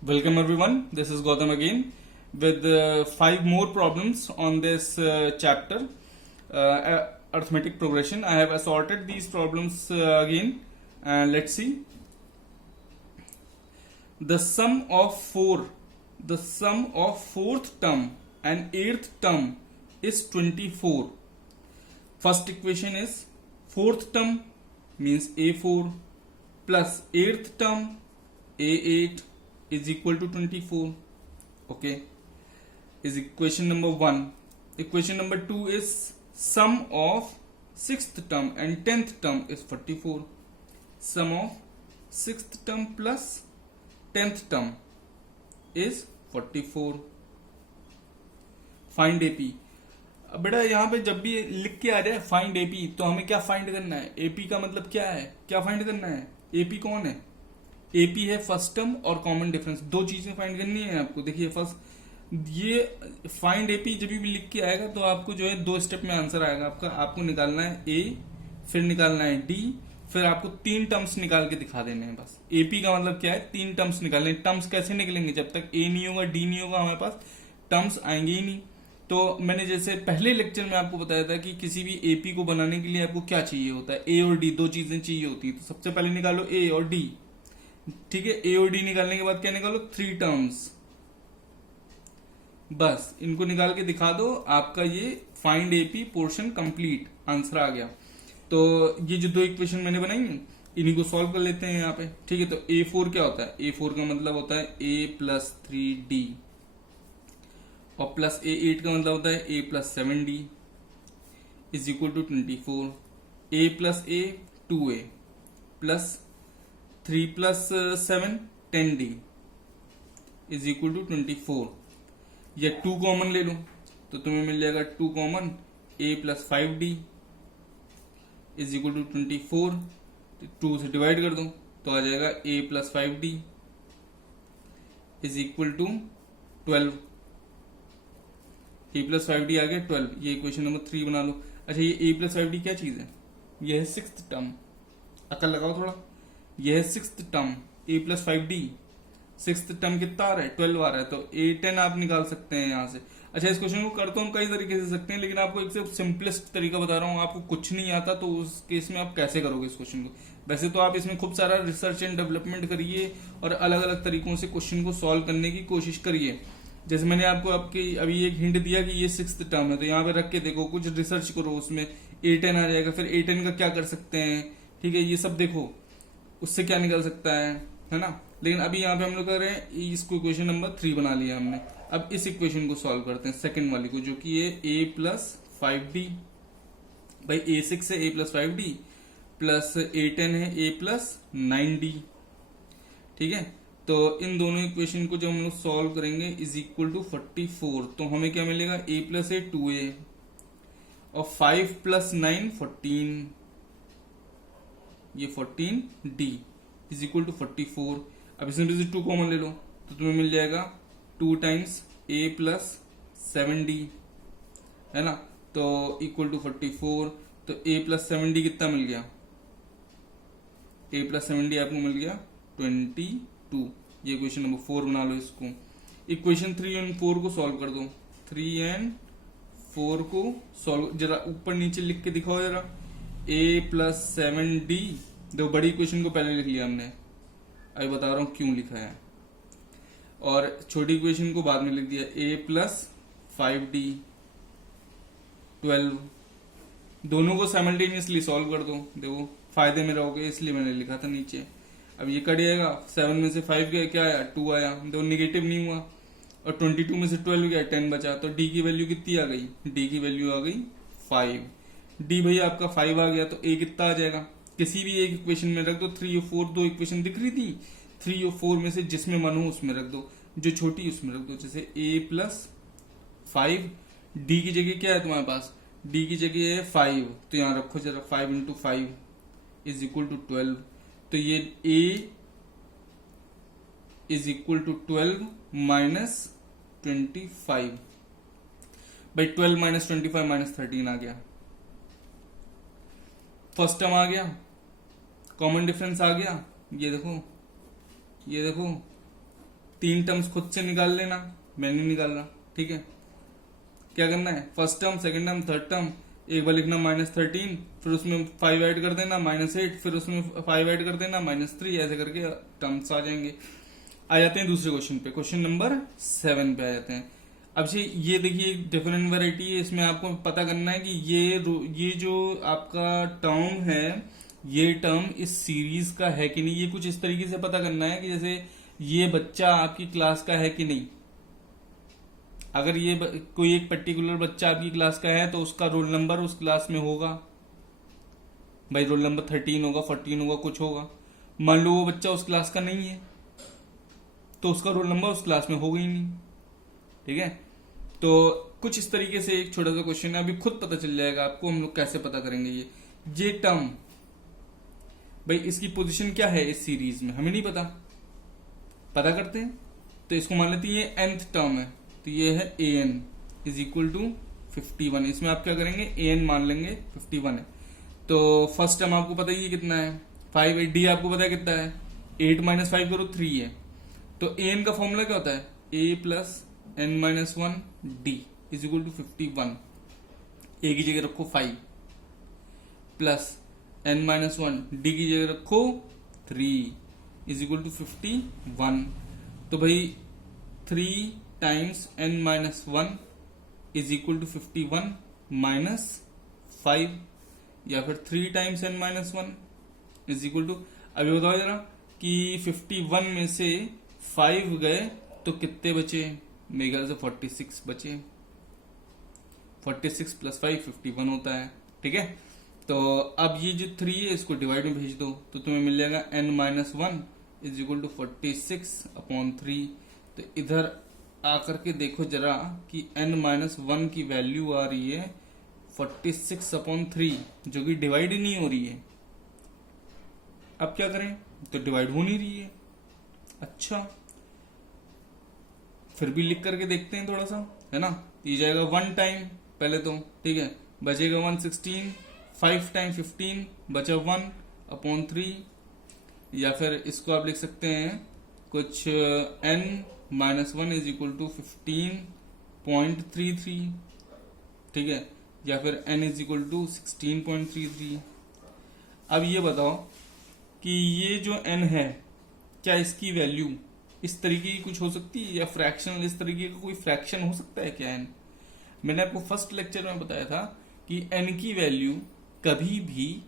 Welcome everyone. This is Gautam again with five more problems on this chapter, arithmetic progression. I have assorted these problems again, and let's see. The sum of fourth term and eighth term is 24. First equation is fourth term means A4 plus eighth term A8 is equal to 24. Okay, is equation number 1. Equation number 2 is sum of sixth term and 10th term is 44. Sum of sixth term plus 10th term is 44. Find AP. अब बेटा यहाँ पे जब भी लिख के आ जाए find AP तो हमें क्या फाइंड करना है? एपी का मतलब क्या है, क्या फाइंड करना है? एपी कौन है? एपी है फर्स्ट टर्म और कॉमन डिफरेंस. दो चीजें फाइंड करनी है आपको. देखिए फर्स्ट ये फाइंड एपी जब भी लिख के आएगा तो आपको जो है दो स्टेप में आंसर आएगा आपका. आपको निकालना है ए, फिर निकालना है डी, फिर आपको तीन टर्म्स निकाल के दिखा देने हैं बस. एपी का मतलब क्या है? तीन टर्म्स निकालने. टर्म्स कैसे निकलेंगे? जब तक ए नहीं होगा डी नहीं होगा हमारे पास टर्म्स आएंगे ही नहीं. तो मैंने जैसे पहले लेक्चर में आपको बताया था कि किसी भी एपी को बनाने के लिए आपको क्या चाहिए होता है? ए और डी, दो चीजें चाहिए होती है. तो सबसे पहले निकालो ए और डी. ठीक है, ए और डी निकालने के बाद क्या निकालो? Three terms. बस इनको निकाल के दिखा दो, आपका ये find AP portion complete. Answer आ गया. तो ये जो दो इक्वेशन मैंने बनाई इन्हीं को सॉल्व कर लेते हैं यहाँ पे. ठीक है, तो A4 क्या होता है? A4 का मतलब होता है A प्लस 3D और प्लस A8 का मतलब होता है A plus 7D is equal to 24. A plus A 2A plus 3 plus 7 10D is equal to 24. या 2 कॉमन ले लो तो तुम्हें मिल जाएगा 2 common A plus 5D is equal to 24. 2 से डिवाइड कर दो तो आ जाएगा A plus 5D is equal to 12. A plus 5D आ गया 12. ये इक्वेशन नंबर 3 बना लो. अच्छा, ये A प्लस 5D क्या चीज है? यह है सिक्स्थ टर्म. अकल लगाओ थोड़ा. यह है sixth term A plus 5D. Sixth term कितना आ रहा है? 12 आ रहा है. तो A10 आप निकाल सकते हैं यहाँ से. अच्छा, इस क्वेश्चन को करते हम कई तरीके से सकते हैं, लेकिन आपको एक सिर्फ सिंपलेस्ट तरीका बता रहा हूँ. आपको कुछ नहीं आता तो उस केस में आप कैसे करोगे इस क्वेश्चन को? वैसे तो आप इसमें खूब सारा रिसर्च एंड डेवलपमेंट करिए और अलग अलग तरीकों से क्वेश्चन को सॉल्व करने की कोशिश करिए. जैसे मैंने आपको आपकी अभी एक हिंट दिया कि ये सिक्स्थ टर्म है, तो यहाँ पे रख के देखो, कुछ रिसर्च करो, उसमें A10 आ जाएगा. फिर A10 का क्या कर सकते हैं? ठीक है, ये सब देखो उससे क्या निकल सकता है ना. लेकिन अभी यहाँ पे हम लोग कर रहे हैं इसको इक्वेशन नंबर 3 बना लिया हमने. अब इस इक्वेशन को सॉल्व करते हैं, सेकंड वाली को, जो कि ये A प्लस 5D. भाई A6 है A plus 5D plus A10 है A प्लस 9D. ठीक है, तो इन दोनों इक्वेशन को जब हम लोग सॉल्व करेंगे इज इक्वल टू 44. तो हमें क्या मिलेगा? A प्लस A 2A और 5 प्लस 9 14. ये 14D इज इक्वल टू 44. अब इसमें से 2 कॉमन ले लो तो तुम्हें मिल जाएगा 2 टाइम्स A प्लस 7D है ना. तो इक्वल टू 44. तो A प्लस 7D कितना मिल गया? A प्लस 7D आपको मिल गया 22. ये इक्वेशन नंबर 4 बना लो इसको. इक्वेशन 3 एंड 4 को सॉल्व कर दो. 3 एंड 4 को सॉल्व जरा ऊपर नीचे लिख के दिखाओ जरा. A plus 7D. देखो, बड़ी इक्वेशन को पहले लिख लिया हमने, अभी बता रहा हूं क्यों लिखा है, और छोटी इक्वेशन को बाद में लिख दिया. A plus 5D 12. दोनों को साइमल्टेनियसली सॉल्व कर दो. देखो फायदे में रहोगे इसलिए मैंने लिखा था नीचे. अब ये कट जाएगा. 7 में से 5 गया, क्या आया? 2 आया. देखो निगेटिव नहीं हुआ. और 22 में से 12 गया, 10 बचा. तो D की वैल्यू कितनी आ गई? D की वैल्यू आ गई 5. D भैया आपका 5 आ गया. तो A कितना आ जाएगा? किसी भी एक इक्वेशन में रख दो. 3 और 4 दो इक्वेशन दिख रही थी. 3 और 4 में से जिसमें मन हो उसमें रख दो, जो छोटी उसमें रख दो. जैसे A प्लस 5. D की जगह क्या है तुम्हारे पास? D की जगह है 5. तो यहां रखो जरा. 5 इंटू 5 इज इक्वल टू 12. तो ये A is equal to 12 minus 25. भाई 12 माइनस 25 माइनस 13 आ गया. फर्स्ट टर्म आ गया, कॉमन डिफरेंस आ गया. ये देखो, ये देखो, 3 टर्म्स खुद से निकाल लेना, मैं नहीं निकाल रहा, ठीक है। क्या करना है, first term, second term, third term, एक बार लिखना -13, फिर उसमें 5 ऐड कर देना -8, फिर उसमें 5 ऐड कर देना -3, ऐसे करके टर्म्स आ जाएंगे। आ जाते हैं दूसरे क्वेश्चन पे, क्वेश्चन नंबर 7 पे आ जाते हैं। अब से ये देखिए डिफरेंट वैरायटी है, इसमें आपको पता करना है कि ये जो आपका टर्म है, ये टर्म इस सीरीज का है कि नहीं। ये कुछ इस तरीके से पता करना है कि जैसे ये बच्चा आपकी क्लास का है कि नहीं। अगर ये कोई एक पर्टिकुलर बच्चा आपकी क्लास का है तो उसका रोल नंबर उस क्लास में होगा, भाई रोल नंबर 13 होगा, 14 होगा, कुछ होगा। मान लो वो बच्चा उस क्लास का नहीं है तो उसका रोल नंबर उस क्लास में होगा ही नहीं, ठीक है। तो कुछ इस तरीके से एक छोटा सा क्वेश्चन है, अभी खुद पता चल जाएगा आपको हम लोग कैसे पता करेंगे। ये टर्म, भाई इसकी पोजीशन क्या है इस सीरीज में हमें नहीं पता, पता करते हैं। तो इसको मान लेते हैं ये nth टर्म है, तो ये है an इज इक्वल टू 51। इसमें आप क्या करेंगे, an मान लेंगे 51 है। तो फर्स्ट टर्म आपको पता ही है कितना है 5 है, d आपको पता है कितना है 8 - 5 करो 3 है। तो an का फॉर्मूला क्या होता है, a plus n - 1 d is equal to 51। a की जगह रखो 5 प्लस n - 1 d की जगह रखो 3 इज इक्वल टू 51। तो भाई 3 times n - 1 is equal to 51 minus 5, या फिर 3 times n - 1 is equal to, अभी बताओ जरा कि 51 में से 5 गए तो कितने बचे, मेरे ख्याल से 46 बचे। 46 प्लस 5 51 होता है, ठीक है। तो अब ये जो 3 है इसको डिवाइड में भेज दो तो तुम्हें मिल जाएगा n - 1 इज इक्वल टू 46/3। तो इधर आकर के देखो जरा कि n - 1 की वैल्यू आ रही है 46/3, जो कि डिवाइड ही नहीं हो रही है। अब क्या करें, तो डिवाइड हो नहीं रही है। अच्छा, फिर भी लिख करके देखते हैं थोड़ा सा, है ना। ये जाएगा 1 टाइम पहले तो, ठीक है, बचेगा 116, 5 टाइम 15 बचा 1/3, या फिर इसको आप लिख सकते हैं कुछ n - 1 इज इक्वल टू 15.33, ठीक है, या फिर n इज इक्वल टू 16.33। अब ये बताओ कि ये जो n है क्या इसकी वैल्यू इस तरीके की कुछ हो सकती है, या फ्रैक्शनल इस तरीके का कोई फ्रैक्शन हो सकता है क्या n। मैंने आपको फर्स्ट लेक्चर में बताया था कि n की वैल्यू कभी भी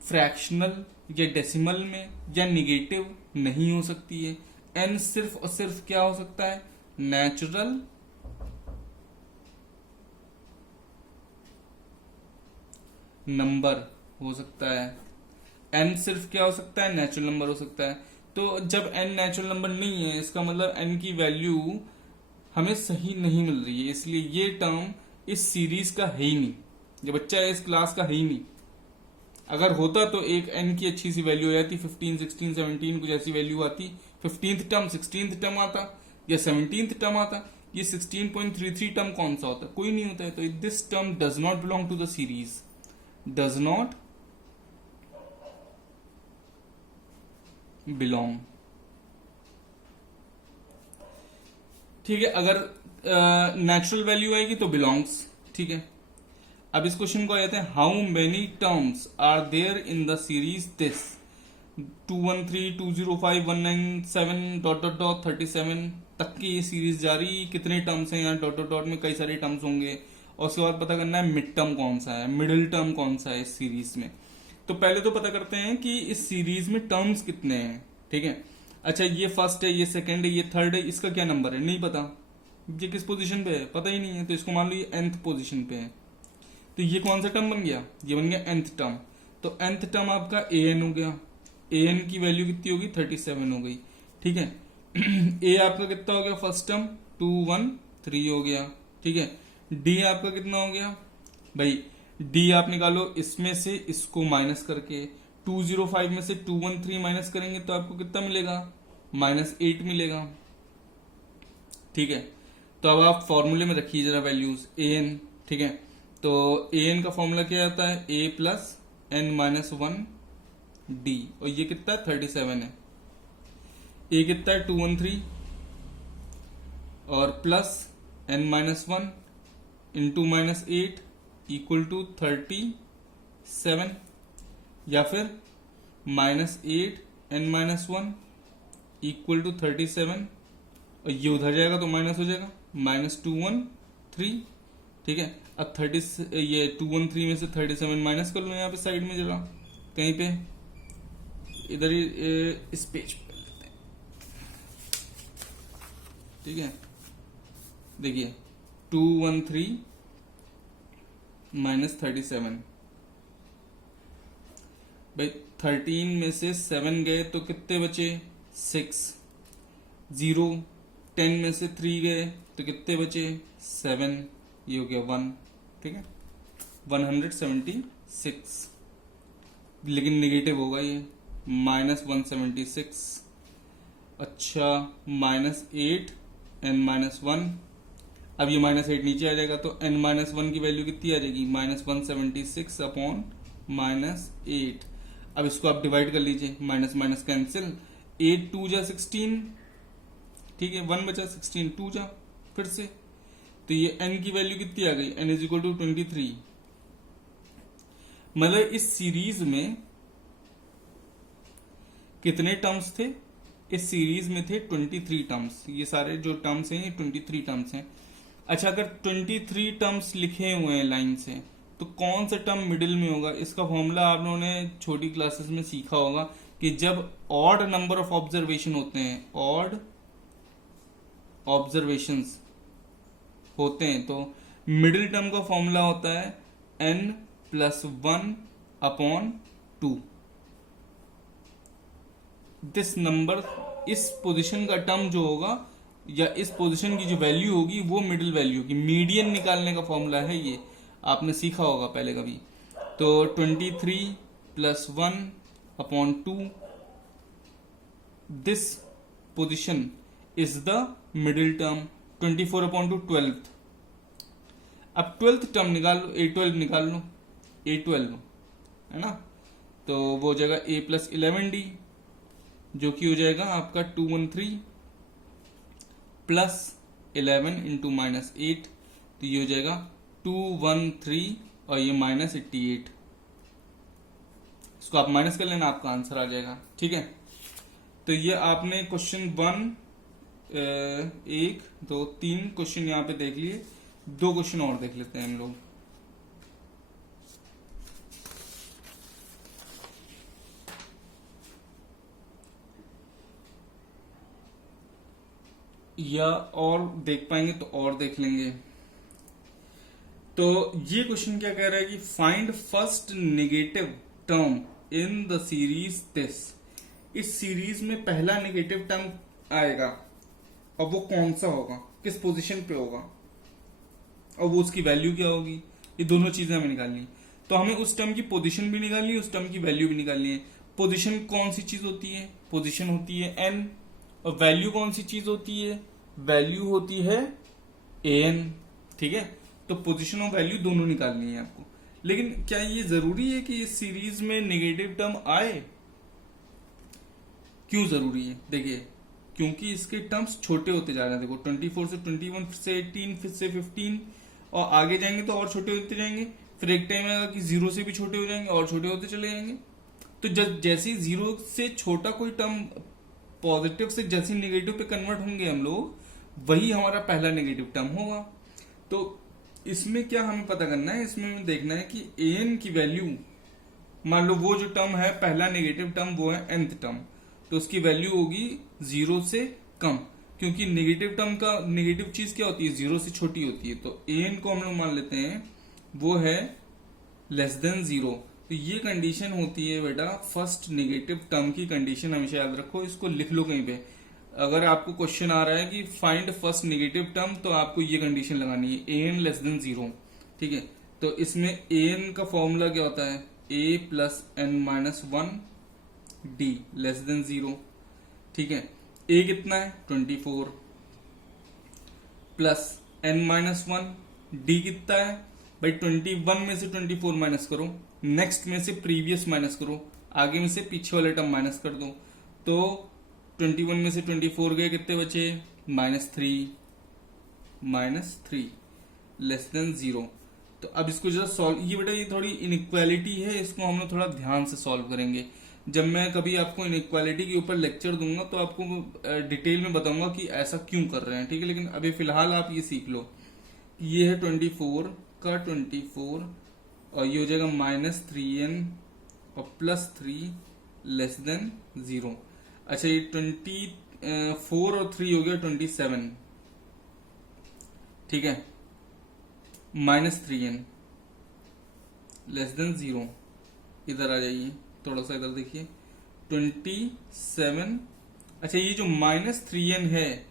फ्रैक्शनल या डेसिमल में या निगेटिव नहीं हो सकती है। n सिर्फ और सिर्फ क्या हो सकता है, नेचुरल नंबर हो सकता है। n सिर्फ क्या हो सकता है, नेचुरल नंबर हो सकता है। तो जब n नेचुरल नंबर नहीं है इसका मतलब n की वैल्यू हमें सही नहीं मिल रही है, इसलिए ये टर्म इस सीरीज का है ही नहीं, जो बच्चा है इस क्लास का है ही नहीं। अगर होता तो एक n की अच्छी सी वैल्यू हो जाती, 15, 16, 17 कुछ ऐसी वैल्यू आती, 15th टर्म 16th टर्म आता या 17th टर्म आता। ये 16.33 टर्म कौन सा होता है, कोई नहीं होता है। तो this term does not belong to the series, does not belong, ठीक है। अगर नेचुरल वैल्यू आएगी तो बिलोंग्स, ठीक है। अब इस क्वेश्चन को आ जाते हैं, how many terms are there in the series this 213, 205, 197 ... 37 तक की ये सीरीज जारी। कितने टर्म्स हैं यहाँ ... में कई सारे टर्म्स होंगे, और उसके बाद पता करना है मिड टर्म कौन सा है, मिडिल टर्म कौन सा है इस सीरीज में। तो पहले तो पता करते हैं कि इस सीरीज में टर्म्स कितने हैं, ठीक है। अच्छा, ये फर्स्ट है, ये सेकंड है, ये थर्ड है, इसका क्या नंबर है नहीं पता, ये किस पोजीशन पे है पता ही नहीं है। तो इसको मान लो ये nth पोजीशन पे है। तो ये कौन सा टर्म बन गया, ये बन गया nth टर्म। तो nth टर्म आपका an हो गया, an की वैल्यू कितनी होगी 37 हो गई, ठीक है। a आपका कितना हो गया, फर्स्ट टर्म 213 हो गया, ठीक है। d आपका कितना हो गया, भाई d आप निकालो इसमें से इसको माइनस करके, 205 में से 213 माइनस करेंगे तो आपको कितना मिलेगा, -8 मिलेगा, ठीक है। तो अब आप फॉर्मूले में रखिए जरा वैल्यूज an, ठीक है। तो an का फॉर्मूला क्या आता है, a प्लस n - 1 d, और ये कितना 37 है। ए कितना है 213 और plus n-1 into -8 equal to 37 या फिर -8 n-1 इक्वल टू 37 और ये उधर जाएगा तो माइनस हो जाएगा -213। ठीक है, अब 30 ये 213 में से 37 माइनस कर लो यहाँ पे साइड में जरा कहीं पे, इधर ही इस पेज पे कर लेते हैं। ठीक है, देखिए 213 माइनस 37, भाई 13 में से 7 गए तो कितने बचे 6, 0 10 में से 3 गए तो कितने बचे 7, ये हो गया 1। ठीक है, 176, लेकिन निगेटिव होगा ये -176। अच्छा -8 n-1, अब ये -8 नीचे आ जाएगा तो n-1 की वैल्यू कितनी आ जाएगी -176 अपॉन -8। अब इसको आप डिवाइड कर लीजिए, माइनस माइनस कैंसिल, 8 2 जा 16, ठीक है 1 बचा 16 2 जा फिर से, तो ये n की वैल्यू कितनी आ गई n इज इक्वल टू 23। मतलब इस सीरीज में कितने टर्म्स थे, इस सीरीज में थे 23 टर्म्स, ये सारे जो टर्म्स हैं ये 23 टर्म्स हैं। अच्छा, अगर 23 टर्म्स लिखे हुए हैं लाइन से तो कौन सा टर्म मिडिल में होगा, इसका फॉर्मूला आप लोगों ने छोटी क्लासेस में सीखा होगा कि जब ऑड नंबर ऑफ ऑब्जर्वेशन होते हैं, ऑड ऑब्जर्वेशंस होते हैं तो मिडिल टर्म का फॉर्मूला होता है n+1 अपॉन 2। दिस नंबर, इस पोजीशन का टर्म जो होगा या इस पोजीशन की जो वैल्यू होगी वो मिडिल वैल्यू होगी। मीडियन निकालने का फॉर्मूला है ये, आपने सीखा होगा पहले कभी। तो 23+1 upon 2, this position is the middle term. 24 upon 2 12th। अब 12th टर्म निकाल लो, A12 निकाल लो, A12 है ना, तो वो हो जाएगा A+11D जो कि हो जाएगा आपका 213 प्लस 11 इंटू -8, तो ये हो जाएगा 213 और ये -88। इसको आप माइनस कर लेना, आपका आंसर आ जाएगा। ठीक है, तो ये आपने क्वेश्चन 1 1 2 3 क्वेश्चन यहाँ पे देख लिए, 2 क्वेश्चन और देख लेते हैं हम लोग। या और देख पाएंगे तो और देख लेंगे। तो ये क्वेश्चन क्या कह रहा है कि find first negative term in the series this. इस सीरीज में पहला नेगेटिव टर्म आएगा और वो कौन सा होगा, किस पोजीशन पे होगा और वो उसकी वैल्यू क्या होगी, ये दोनों चीजें हमें निकालनी है। तो हमें उस टर्म की पोजीशन भी निकालनी है, उस टर्म की वैल्यू भी निकालनी है। पोजीशन कौन सी चीज होती है, पोजीशन होती है n, और वैल्यू कौन सी चीज होती है, वैल्यू होती है an। ठीक है, तो पोजीशन और वैल्यू दोनों निकालनी है आपको। लेकिन क्या ये जरूरी है कि इस सीरीज में नेगेटिव टर्म आए, क्यों जरूरी है, देखिए क्योंकि इसके टर्म्स छोटे होते जा रहे हैं। देखो 24 से 21, फिर से 18, फिर से 15 और आगे जाएंगे तो और छोटे होते जाएंगे। फिर एक टाइम आएगा कि 0 से भी छोटे हो जाएंगे और छोटे होते चले जाएंगे। तो जैसे ही 0 से छोटा कोई टर्म पॉजिटिव से जैसे नेगेटिव पे कन्वर्ट होंगे हम लोग, वही हमारा पहला नेगेटिव टर्म होगा। तो इसमें क्या हमें पता करना है, इसमें हमें देखना है कि an की वैल्यू, मान लो वो जो टर्म है पहला नेगेटिव टर्म वो है nth टर्म, तो उसकी वैल्यू होगी 0 से कम, क्योंकि नेगेटिव टर्म का नेगेटिव चीज क्या होती है 0 से छोटी होती है। तो an को हम लोग मान लेते हैं वो है <0। तो ये कंडीशन होती है बेटा फर्स्ट नेगेटिव टर्म की कंडीशन, हमेशा याद रखो, इसको लिख लो कहीं पे। अगर आपको क्वेश्चन आ रहा है कि फाइंड फर्स्ट नेगेटिव टर्म, तो आपको ये कंडीशन लगानी है an < 0। ठीक है, तो इसमें an का फॉर्मूला क्या होता है, a + n-1 d < 0। ठीक है, a कितना है 24 प्लस n-1, d कितना है भाई 21 में से 24 माइनस करो, नेक्स्ट में से प्रीवियस माइनस करो, आगे में से पीछे वाले टर्म माइनस कर दो, तो 21 में से 24 गए, कितने बचे? -3 लेस देन 0। तो अब इसको जरा सॉल्व, ये बेटा ये थोड़ी इनइक्वालिटी है, इसको हम लोग थोड़ा ध्यान से सॉल्व करेंगे। जब मैं कभी आपको इनइक्वालिटी के ऊपर लेक्चर दूंगा तो आपको डिटेल में बताऊंगा कि ऐसा क्यों कर रहे हैं, ठीक है। लेकिन अभी फिलहाल आप ये सीख लो कि ये है 24 का 24 और ये हो जाएगा -3n और +3 लेस देन 0। अच्छा ये 24 और 3 हो गया 27, ठीक है। -3n लेस देन 0, इधर आ जाइए, थोड़ा सा इधर देखिए 27। अच्छा ये जो -3n है,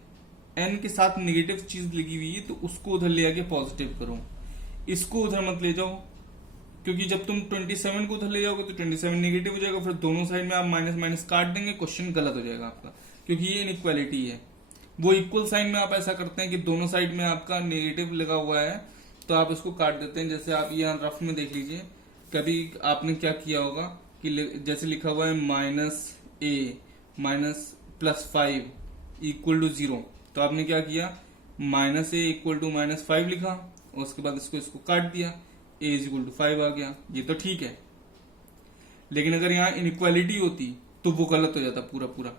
n के साथ नेगेटिव चीज लिखी हुई है तो उसको उधर ले आके पॉजिटिव करो, इसको उधर मत ले जाओ, क्योंकि जब तुम 27 को उधर ले जाओगे तो 27 नेगेटिव हो जाएगा, फिर दोनों साइड में आप माइनस माइनस काट देंगे, क्वेश्चन गलत हो जाएगा आपका, क्योंकि ये इनइक्वालिटी है। वो इक्वल साइन में आप ऐसा करते हैं कि दोनों साइड में आपका नेगेटिव लगा हुआ है तो आप इसको काट देते हैं। जैसे आप यहाँ रफ में देख लीजिए, कभी आपने क्या किया होगा कि जैसे लिखा हुआ है -a -+5 = 0, तो आपने क्या किया, -a = -5 लिखा और उसके बाद इसको काट दिया, a = 5 आ गया, ये तो ठीक है। लेकिन अगर यहाँ इनइक्वालिटी होती तो वो गलत हो जाता पूरा।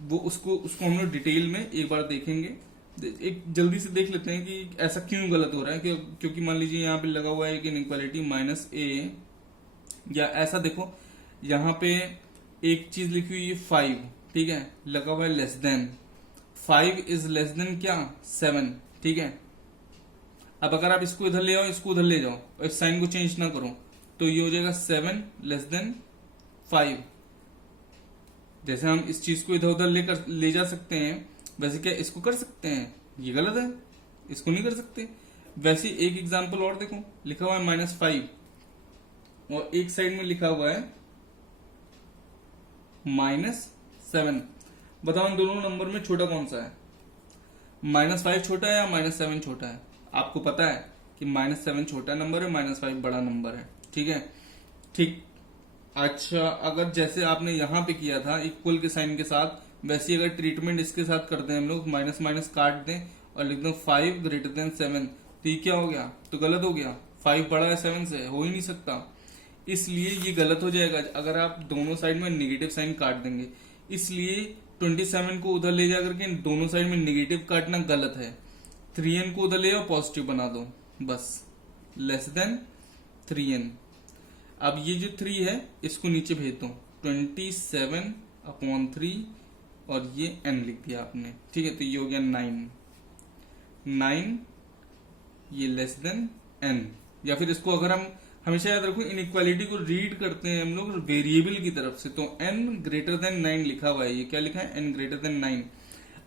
वो उसको हम लोग डिटेल में एक बार देखेंगे। एक जल्दी से देख लेते हैं कि ऐसा क्यों गलत हो रहा है, क्योंकि मान लीजिए यहाँ पे लगा हुआ है कि इनइक्वालिटी -a, या ऐसा देखो यहाँ पे एक चीज लिखी हुई है 5, ठीक है, लगा हुआ है less than 5 is less than क्या 7, ठीक है। अब अगर आप इसको इधर ले आओ, इसको उधर ले जाओ और इस साइन को चेंज ना करो तो ये हो जाएगा 7 लेस देन 5। जैसे हम इस चीज को इधर उधर ले जा सकते हैं, वैसे क्या इसको कर सकते हैं? ये गलत है, इसको नहीं कर सकते। वैसे एक एग्जांपल और देखो, लिखा हुआ है -5 और एक साइड में लिखा हुआ है -7। बताओ इन दोनों नंबर में छोटा कौन सा है? -5 छोटा है या -7 छोटा है? आपको पता है कि -7 छोटा नंबर है, -5 बड़ा नंबर है, ठीक है, ठीक। अच्छा अगर जैसे आपने यहां पे किया था इक्वल के साइन के साथ, वैसे अगर ट्रीटमेंट इसके साथ करते हैं हम लोग, माइनस माइनस काट दें और लिख दें 5 > 7, तो ये क्या हो गया? तो गलत हो गया, 5 बड़ा है 7 से, हो ही नहीं सकता, इसलिए ये गलत हो जाएगा अगर आप दोनों साइड में नेगेटिव साइन काट देंगे। इसलिए 27 को उधर ले जाकर के दोनों साइड में नेगेटिव काटना गलत है। 3n को उधर ले जाओ, पॉजिटिव बना दो, बस लेस देन 3n। अब ये जो 3 है इसको नीचे भेज दो, 27/3 और ये n लिख दिया आपने, ठीक है। तो ये हो गया 9 ये लेस देन n। या फिर इसको अगर हम हमेशा याद रखो, इनइक्वालिटी को रीड करते हैं हम लोग वेरिएबल की तरफ से, तो n > 9 लिखा हुआ है, ये क्या लिखा है? n > 9।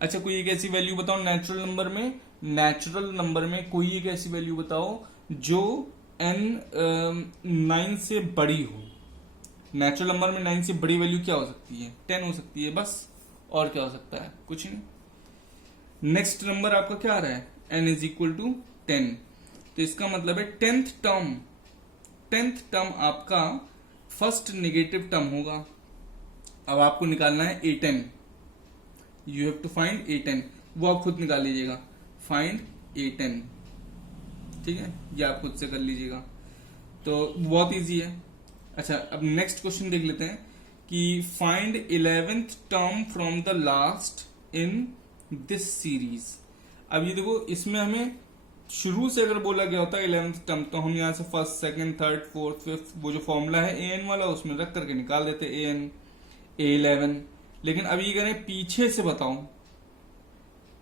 अच्छा कोई एक ऐसी वैल्यू बताओ नेचुरल नंबर में कोई एक ऐसी वैल्यू बताओ जो n 9 से बड़ी हो। नेचुरल नंबर में 9 से बड़ी वैल्यू क्या हो सकती है? 10 हो सकती है, बस। और क्या हो सकता है? कुछ नहीं। नेक्स्ट नंबर आपका क्या आ रहा है? n = 10। तो इसका मतलब है 10th टर्म आपका फर्स्ट नेगेटिव टर्म होगा। अब आपको निकालना है a10, you have to find a10, वो आप खुद निकाल लीजिएगा, फाइंड a10, ठीक है, ये आप खुद से कर लीजिएगा, तो बहुत इजी है। अच्छा अब नेक्स्ट क्वेश्चन देख लेते हैं कि find 11th term from the last in this series. अब ये देखो, इसमें हमें शुरू से अगर बोला गया होता है 11th टर्म, तो हम यहाँ से first, second, third, fourth, fifth, वो जो फॉर्मूला है an वाला उसमें रख करके निकाल देते an a11। लेकिन अब ये कह रहे हैं पीछे से बताओ,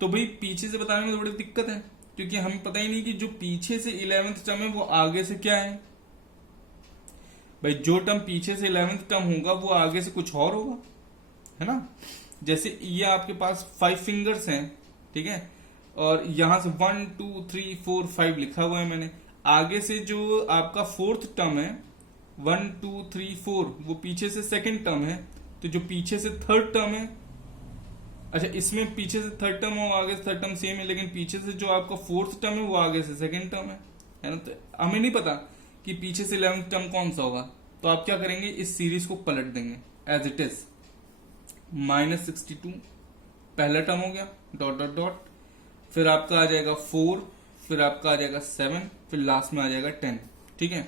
तो भाई पीछे से बताने में थोड़ी दिक्कत है, क्योंकि हमें पता ही नहीं कि जो पीछे से 11th टर्म है वो आगे से क्या है। भाई जो टर्म पीछे से 11th टर्म होगा वो आगे से कुछ और होगा, है ना। जैसे ये आपके पास 5 फिंगर्स हैं, ठीक है, और यहां से 1 2 3 4 5 लिखा हुआ है मैंने। आगे से जो आपका 4th टर्म है 1 2 3 4, वो पीछे से 2nd टर्म है, तो जो पीछे से 3rd टर्म है, अच्छा इसमें पीछे से 3rd टर्म और आगे से 3rd टर्म सेम है, लेकिन पीछे से जो आपका 4th टर्म है वो आगे से 2nd टर्म है ना। तो हमें नहीं पता कि पीछे से 11th टर्म कौन सा होगा, तो आप क्या करेंगे, इस सीरीज को पलट देंगे एज इट इज, -62 पहला टर्म हो गया, डॉट डॉट डॉट, फिर आपका आ जाएगा 4, फिर आपका आ जाएगा 7, फिर लास्ट में आ जाएगा 10। ठीक है,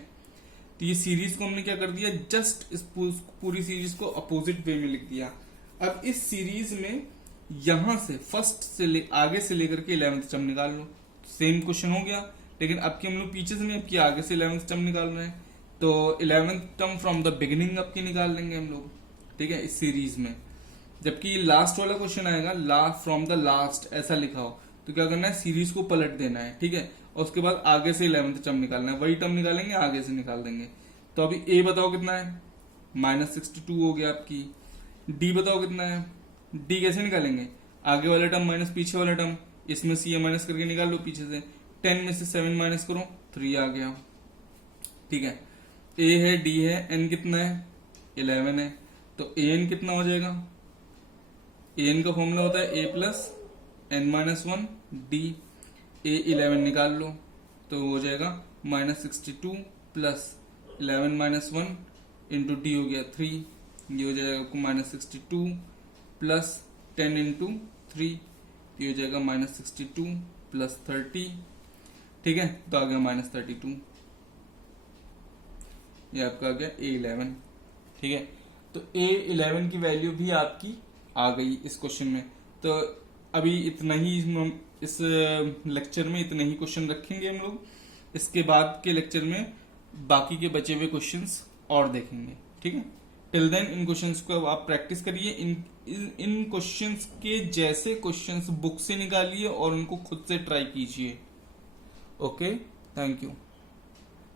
तो ये सीरीज को हमने क्या कर दिया, जस्ट इस पूरी सीरीज को अपोजिट वे में लिख दिया। अब इस सीरीज में यहां से फर्स्ट से आगे से लेकर के 11th टर्म निकाल लो, सेम क्वेश्चन हो गया, लेकिन अब की हम लोग पीछे से नहीं, अब की आगे से 11th टर्म निकाल रहे हैं, तो 11th term from the beginning अब की निकाल लेंगे हम लोग। ठीक है, इस सीरीज में जबकि लास्ट वाला क्वेश्चन आएगा लास्ट फ्रॉम द लास्ट ऐसा लिखा हो, तो क्या करना है, सीरीज को पलट देना है। ठीक है, और उसके बाद आगे से 11th टर्म निकालना है, वही टर्म निकालेंगे, आगे से निकाल देंगे। तो अभी ए बताओ कितना है, -62 हो गया आपकी। डी बताओ कितना है, डी कैसे निकालेंगे, आगे वाला टर्म माइनस पीछे वाला टर्म, इसमें से ये माइनस करके निकाल लो पीछे से, 10 में से 7 माइनस करो, 3 आ गया। ठीक है, ए है, डी है, एन कितना है, 11 है, तो ए एन कितना हो जाएगा, ए एन का फॉर्मूला होता है ए प्लस एन माइनस 1 डी, ए 11 निकाल लो तो हो जाएगा -62 प्लस 11 माइनस 1 इंटू डी हो गया 3, ये हो जाएगा आपको -62 प्लस 10 इंटू 3, ये हो जाएगा -62 प्लस 30। ठीक है, तो आ गया -32, ये आपका आ गया A11। ठीक है, तो A11 की वैल्यू भी आपकी आ गई इस क्वेश्चन में। तो अभी इतना ही इस लेक्चर में इतने ही क्वेश्चन रखेंगे हम लोग, इसके बाद के लेक्चर में बाकी के बचे हुए क्वेश्चंस और देखेंगे। ठीक है, टिल देन इन क्वेश्चंस को आप प्रैक्टिस करिए, इन क्वेश्चंस के जैसे क्वेश्चंस बुक से निकालिए और उनको खुद से ट्राई कीजिए। Okay, thank you.